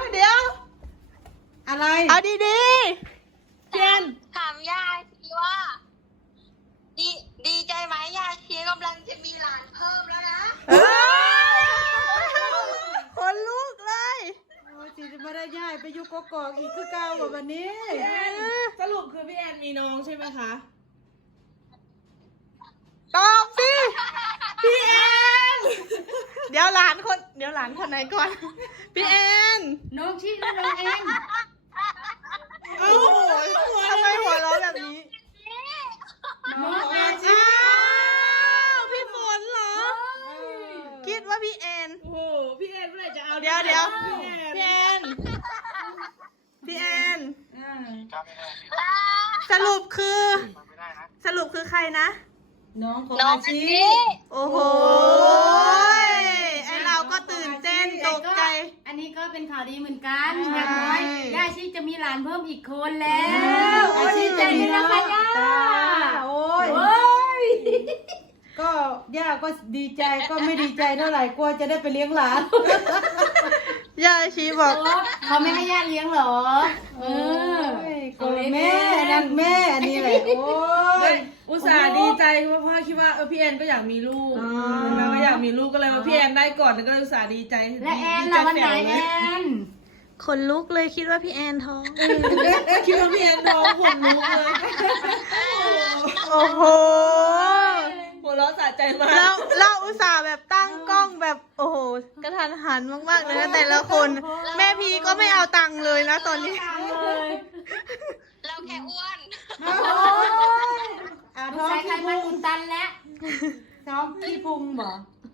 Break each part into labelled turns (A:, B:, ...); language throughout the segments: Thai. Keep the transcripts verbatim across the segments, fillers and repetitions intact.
A: เดี๋ยวอะไรเอาดีๆเพียน
B: ถามย่าชีว่าดีดีใจไหมย่าชีกำลังจะมีหลานเพิ่มแล้วนะ
A: คนลูกเลย
C: โอ้จีจะไม่ได้ย่ายไปยุกกอกอีกคือเก่าแบบวันนี้
D: สรุปคือพี่แอนมีน้องใช่ไหมคะ
A: ตอบสิพี่แอนเดี๋ยวหลานคนเดี๋ยวหลานคนไหนก่อนพี่แอน
C: น้องชี้และน้องเอ็น
A: โอ้โหทำไมหัวเราะแบบนี้
C: น้องอาชี
A: พี่ฝนเหรอคิดว่าพี่แอน
D: โอ้โหพี่แอนเมื่อไหร่จะเอา
A: เดี๋ยวเดี๋ยว
D: พี่
A: พี่
D: แอ
A: แอน
D: น
A: พี่แอนสรุปคือสรุปคือใครนะ
C: น้องของ
B: น้อง
C: อา
B: อา
C: ชี
B: ชี
A: โอ้โหไอเราก็ตื่นเต้นตกใจ
C: อันนี้ก็เป็นข่าวดีเหมือนกัน
A: ใช่
C: อย่างน้อยย่าชีจะมีหลานเพิ่มอีกคนแล้วอาชีจะมีนะคะย่าโอ้ยก็ย่าก็ดีใจก็ไม่ดีใจเท่าไหร่กลัวจะได้ไปเลี้ยงหลาน
A: ย่าชีบอก
C: เขาไม่ให้ย่าเลี้ยงหรอเออก็แม่นั่นแม่อันนี้แหละโอ้ย
D: อุตส่าห์ดีใจเพราะพ่อคิดว่าเออพี่แอนก็อยากมีลูกแม่ว่าอยากมีลูกก็เลยว่าพี่แอนได้ก่อนแล้วก็เลยอุตส่าห์ดีใจ
C: และแอนล่ะวันไหนแอน
A: คนลุกเลยคิดว่าพี่แอนท้อง
D: คิดว่าพี่แอนท้องผมลุกเลย
A: โอ้โห
D: หัวเราะสะใจมาก
A: เราเราอุตส่าห์แบบตั้งกล้องแบบโอ้โหกระทันหันมากๆเลยนะแต่ละคน แม่พีก็ไม่เอาตังค์เลยนะตอนนี้
B: เราแค่อ้วน
C: อ่าท้องขี้พุงอุดตันแล้วท้องขี้พุงบ่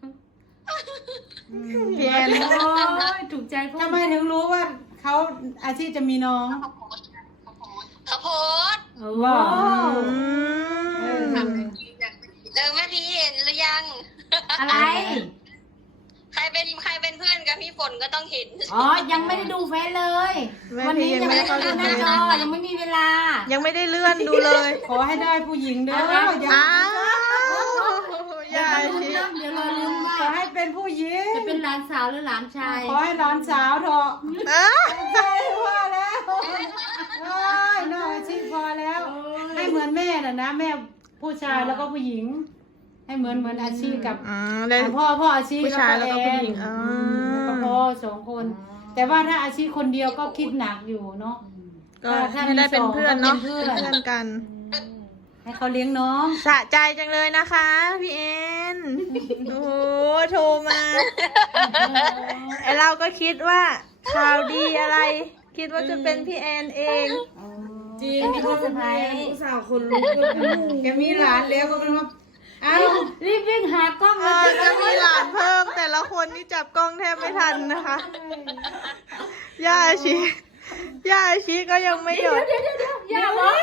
A: พี่แอน
C: โอ้ยถูกใจทำไมถึงรู้ว่าเขาอาชีพจะมีน้อง
B: ข้าวโพด
C: ว้าว
B: เออแม่พี่เห็นหรือยัง
C: อะไร
B: ใครเป็นใครเป็นเพื่อนกับพี่ฝนก็ต้องเห็น
C: อ๋อยังไม่ได้ดูเฟซเลย วันนี้ยังไม่ได้ดูหน้าจอยังไม่มีเวลา
A: ยังไม่ได้เลื่อนดูเลย
C: ขอให้ได้ผู้หญิงเด้ออย่า
A: อ้าว
C: อย่า
A: ย่า
C: ลุ้น
A: ชี
C: นะเดี๋ยวรอลุ้นว่าขอให้เป็นผู้หญิง
E: จะเป็นหลานสาวหรือหลานชาย
C: ขอให้หลานสาวเถอะ
A: อ้า
C: ใช่ว่าแล้วโอ้ยน่าอาชีพพอแล้ว ให้เหมือนแม่น่ะนะแม่ผู้ชายแล้วก็ผู้หญิง ให้เหมือนเหมือนอาชีพกับ
A: อืมเลย
C: พ่อพ่ออาชีพ
A: ผู้ชายแล้วก็ผู้หญิง
C: แอ
A: อ่า
C: นแล้วก็พ่อสองคน แต่ว่าถ้าอาชีพคนเดียวก็คิดหนักอยู่เนาะ
A: ก็ให้ได้เป็นเพื่อนเนาะ
C: เป็
A: เป็น
C: นเพื่
A: เพื่
C: อ
A: อน นกัน
C: ให้เขาเลี้ยงน้อง
A: สะใจจังเลยนะคะ พี่เอ็นโอ้โหโทรมาไอเราก็คิดว่าข่าวดีอะไร คิดว่าจะเป็นพี่แอนเอง
D: จริงพี่สะพ้ายอุตส่าห์คนลุกเลย
C: แกมีหลานแล้วก็เป็นว่าอ้าวรีบวิ่งหากล้อง
A: เอ
C: มา
A: อจะมีหลานเพิ่มแต่ละคนนี่จับกล้องแทบไม่ทันนะคะย่าชีย่าชีก็ยังไม่หยุด
C: อย่าบอก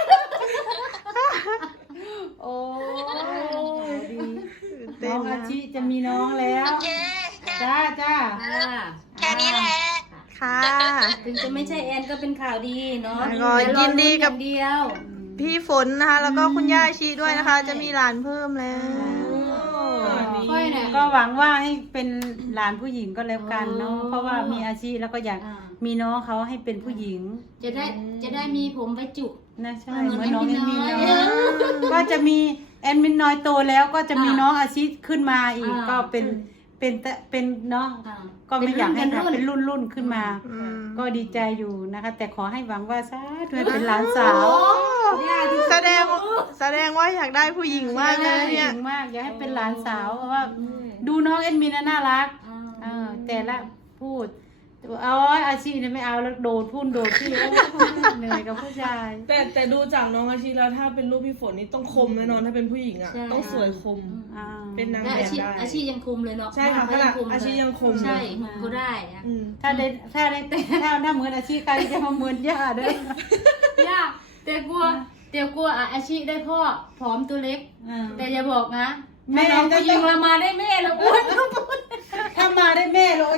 C: โอ้ยดี
A: เต้
C: น้
A: น
C: องอา
A: นะ
C: ชีจะมีน้องแล้ว
B: โอเคแค่
C: จ้าจ้า
B: แค่นี้แหละ
A: ค่ะ
E: ถึงจะไม่ใช่แอนก็เป็นข่าวดีเนาะ
A: แล้วก็ยินดีกับ
E: เดียว
A: พี่ฝนนะคะ แล้วก็คุณย่าชีด้วยนะคะ จะมีหลานเพิ่มแล้ว
E: ค่อยเนี่ย
C: ก็หวังว่าให้เป็นหลานผู้หญิงก็แล้วกันเนาะเพราะว่ามีอาชีพแล้วก็อยากมีน้องเขาให้เป็นผู้หญิง
E: จะได้จะได้มีผมไว้จุ
C: นะใช่
E: เหมือน
C: เหมือนน้อง
E: แอ
C: แอน
E: ดมิ
C: มิ
E: น
C: น
E: น้อย
C: เนาะก็จะมีแอนมินน้อยโตแล้วก็จะมี
E: อ่า
C: น้องอาชีพขึ้นมาอีก
E: อ่า
C: ก็เป็นเป็นแต่เป็นเนาะ
E: อ่า
C: ก็ไม่อยากให้
E: เป็นรุ่น
C: เป็นรุ่นรุ่นขึ้นมา
A: อืม
C: ก็ดีใจอยู่นะคะ แต่ขอให้หวังว่าซะเธอเป็นหลานสาว
A: แสดงแสดงว่าอยากได้ผู้หญิงมากเลย
C: ผู้ห
A: เนี่
C: ญิ
A: ย
C: งมากอยากให้เป็นหลานสาวเพราะว่า ดูน้องแอนมินน่ารัก
E: อ่า
C: เออแต่ละพูดเอาอาชีพเนี่ยไม่เอาแล้วโดดพุ่นโดดที่เหนื่อยกับผู้ชาย
D: แต่แต่ดูจากน้องอาชีแล้วถ้าเป็นลูกพี่ฝนนี่ต้องคมแน่นอนถ้าเป็นผู้หญิงอ่ะ
E: ใช่
D: ต้องสวยคม
C: อ่า
D: เป็นนาง
E: และ
D: แบ
E: อา
D: บ
E: ชีพ
D: ได้
E: อาชีพยังคุมเลยเนาะ
D: ใช่ค่ะ
E: ก็ยังคุม
D: อาชีพยังคุม
E: ใช่หุ่นก็ได้อะ
D: อืม
C: ถ้าได้ถ้าได้ถ้าถ้าเหมือนอาชีพใครจะมาเหมือนย่าเด้อย
E: ากแต่กลัวแต่กลัวอ่ะอาชีพได้พ่อผอมตัวเล็ก
C: อ่า
E: แต่อย่าบอกนะ
C: แม่
E: แม่น้องผู้หญิงเรามาได้แม่เราอ้วน
C: ถ้ามาได้แม่เลย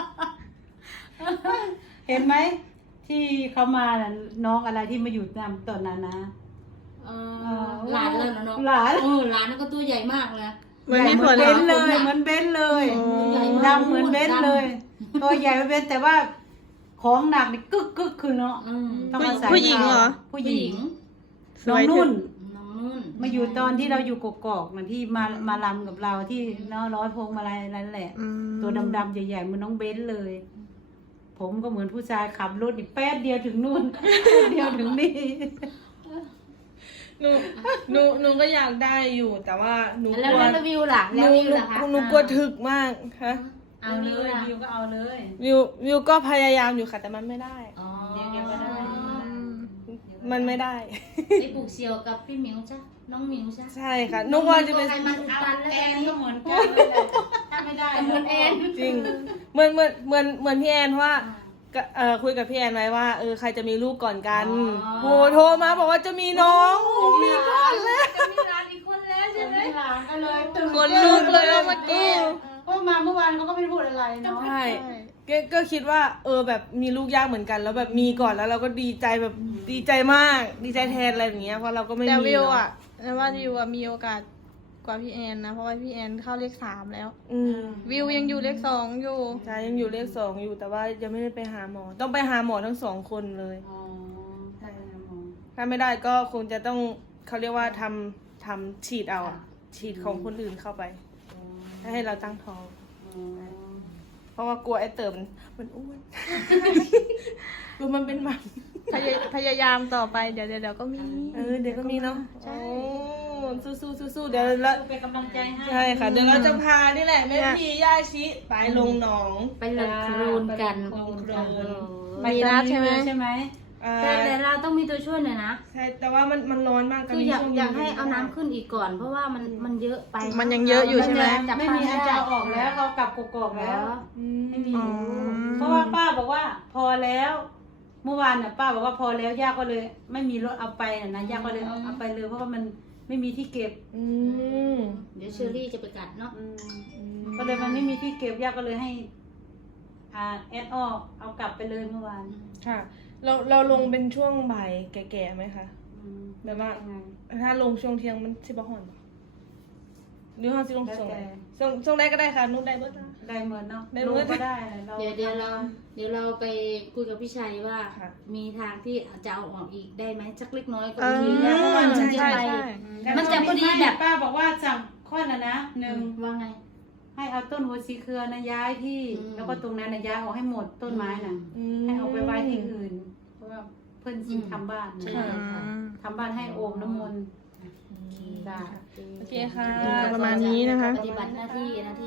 C: เห็นไหมที่เขามาน่ะน้องอะไรที่มาอยู่ตามตอนนั้นนะ
E: เออหลานเลยเนาะ
C: หลาน
E: เออหลานนั่นก็ตัวใหญ่มากเลย
A: เหมือนพี่ฝน
C: เบ
A: เหรอ
C: นเลยเหมือนเบนเลย
A: โอ้
C: ดำเหมือนเบนเลยตัวใหญ่กว่าเบนแต่ว่าของหนักนี่กึกกึกคือเนาะ
E: อืม
C: ต้องอาศัย
A: ผู้หญิงเหรอ
C: ผู้
E: ผู้
C: ห
E: ห
C: ญิ
E: ญิ
C: ง
E: ง
A: ส
C: น้อ
A: ว
C: ง
A: ย
C: นุ่น
E: น้องนุ่น
C: มาอยู่ตอนที่เราอยู่กกอกนะที่มามาลำกับเราที่เนาะร้อยพวงมาลัยนั่นแหละ
A: อืม
C: ตัวดำๆใหญ่ๆเหมือนน้องเบนซ์เลย ผมก็เหมือนผู้ชายขับรถนี่แป๊ดเดียวถึงนู่น แป๊ดเดียวถึงนี่
D: หนูหนูหนูก็อยากได้อยู่ แต่ว่าหนู
E: แล้ว
D: กลัว
E: แล้ววิวล่ะ
D: ห
E: แล้
D: นู
E: ววิว
D: หนู
E: ล่ะคะ
D: หนูกลัวถึกมากฮะ
E: เอาเลยล่ะ
C: วิวก็เอาเลย
D: วิววิวก็พยายามอยู่ค่ะแต่มันไม่ได้
E: อ๋อ
C: เดี๋ยวเก็บไว้ได้
D: มันไม่ได้
E: ไปปลูกเสี่ยวกับพี่หมิวจ้ะน้องหมิวจ้ะ
D: ใช่ค่ะหนูว่าจะเป็น
E: ใครมันอุดตันแล้ว
C: แอ
E: ตอน
C: น
E: นี้
C: ก็เหมือนกันเลยแหละถ้าไม่ได้
E: เหมือนแอน
D: จริงเหมือนเหมือนเหมือนเหมือนพี่แอนเพราะว่าก็เอ่อคุยกับพี่แอนไว้ว่าเออใครจะมีลูกก่อนกันโหโทรมาบอกว่าจะมีน้องโอ้มีก่อนแล้ว
E: จะมีร้านอีกคนแล้วใช่ไหม
C: หลานก็เลยตื่น
A: คนลุกเลยเมื่อกี้
C: เพราะมาเมื่อวานเขาก็ไม่ได้พูดอะไรเนาะ
D: ใช่ก็ก็คิดว่า เออแบบมีลูกยากเหมือนกัน แล้วแบบมีก่อนแล้วเราก็ดีใจแบบดีใจมาก ดีใจแทนอะไรอย่างเงี้ยเพราะเราก็ไม่มี
A: แต่วิว
D: เนา
A: อ่ะแต่ว่าวิวอ่ะมีโอกาสกว่าพี่แอนนะ เพราะว่าพี่แอนเข้าเลขสามแล้ว
D: อืม
A: วิวยังอยู่เลขสองอยู่
D: ใช่ยังอยู่เลขสองอยู่แต่ว่ายังไม่ได้ไปหาหมอ ต้องไปหาหมอทั้งสองคนเลย
C: อ๋อใช่นะหมอ
D: ถ้าไม่ได้ก็คงจะต้องเขาเรียกว่าทำทำฉีดเอาอะฉีดของคนอื่นเข้าไปถ้าให้เราตั้งท้อง
C: อ๋อ
D: เพราะว่ากลัวไอ้เติมมันมันอ้วน กลัวมันเป็นหมัน
A: พยาพยายามต่อไปเดี๋ยวเดี๋ยวเดี๋ยวก็มี
D: เออเดี๋ยวก็มีเนาะ
A: ใช่
D: โอ้สู้สู้สู้สู้เดี๋ยวเรา
C: เป็นกำลังใจให้
D: ใช่ค่ะเดี๋ยวเราจะพานี่แหละแม่พี่ย่าชิไปลงหนอง
E: ไปลงโครูนกัน
D: ลงโครูน
C: ไปตอนนี้เลยใช่ไหม
D: อ่า
E: แต่แต่เราต้องมีตัวช่วยหน่อยนะ
D: ใช่แต่ว่ามันมันร้อนมาก
E: คืออยาก
D: ช่วง
E: อยากให้
D: ย็นๆ
E: เอาน้ำขึ้นอีกก่อน เพราะว่ามันมันเยอะไป
A: มันยังเยอะอยู่ใช่ไหม
E: จับ
C: ไม่
E: ปลา
C: มีอาจารย์ออกแล้วเขากลับกกอก
E: แล้
C: แล้ว
E: ว
D: อืม
C: ไม่มี
A: อ๋อ
C: เพราะว่าป้าบอกว่าพอแล้ว เมื่อวานน่ะป้าบอกว่าพอแล้วย่าก็เลย ไม่มีรถเอาไปน่ะนะย่าก็เลยเอาเอาไปเลยเพราะว่ามันไม่มีที่เก็บ
D: อืม
E: เดี๋ยวเชอรี่จะไปกัดเนาะ
C: อืมก็เลยมันไม่มีที่เก็บย่าก็เลยให้ อ่าแอดออกเอากลับไปเลยเมื่อวาน
D: ค่ะ เราเราลงเป็นช่วงบ่ายแก่ๆไหมคะ
C: อืม
D: แบบว่า
C: ยังไง
D: ถ้าลงช่วงเที่ยงมันสิบหอนหรือห้าสิลงส่ง
C: แล้วแต่
D: ส่งส่งได้ก็ได้ค่ะนุ๊กได้เบิร์ดนะ
C: ได้เหมือนเนาะ
D: ได้เหมื
C: รู้
D: อน
C: ก็ได้เรา
E: เดี๋ยวเดี๋ยวเราเดี๋ยวเราไปคุยกับพี่ชัยว่า
D: ค่ะ
E: มีทางที่จะเอาออกอีกได้ไหมสักเล็กน้อยก็
A: เออ
E: ดีนะเพราะว่ามัน
D: ใช่
E: เย
A: ใช่
E: อะไป
A: ใช่
E: มันจะพอดีแบบ
C: ป้าบอกว่าสั่งข้อน่ะนะหนึ่ง
E: ว่าไง
C: ให้เอาต้นหัวสีเครือนะย้ายที่
E: อืม
C: แล้วก็ตรงนั้นนะย้ายออกให้หมดต้นไม้น่ะ
D: อืม
C: ให้เอาไปไว้ที่อื่น เพราะว่าเพื่อนสิทำบ้าน
E: ใช่
C: นะ
E: ค่ะ
C: ทำบ้านให้โอมน้ำมนต์ได้
D: โอเคค่ะ
A: ประมาณนี้นะคะ
E: ปฏิบัติหน้าที่หน้าที่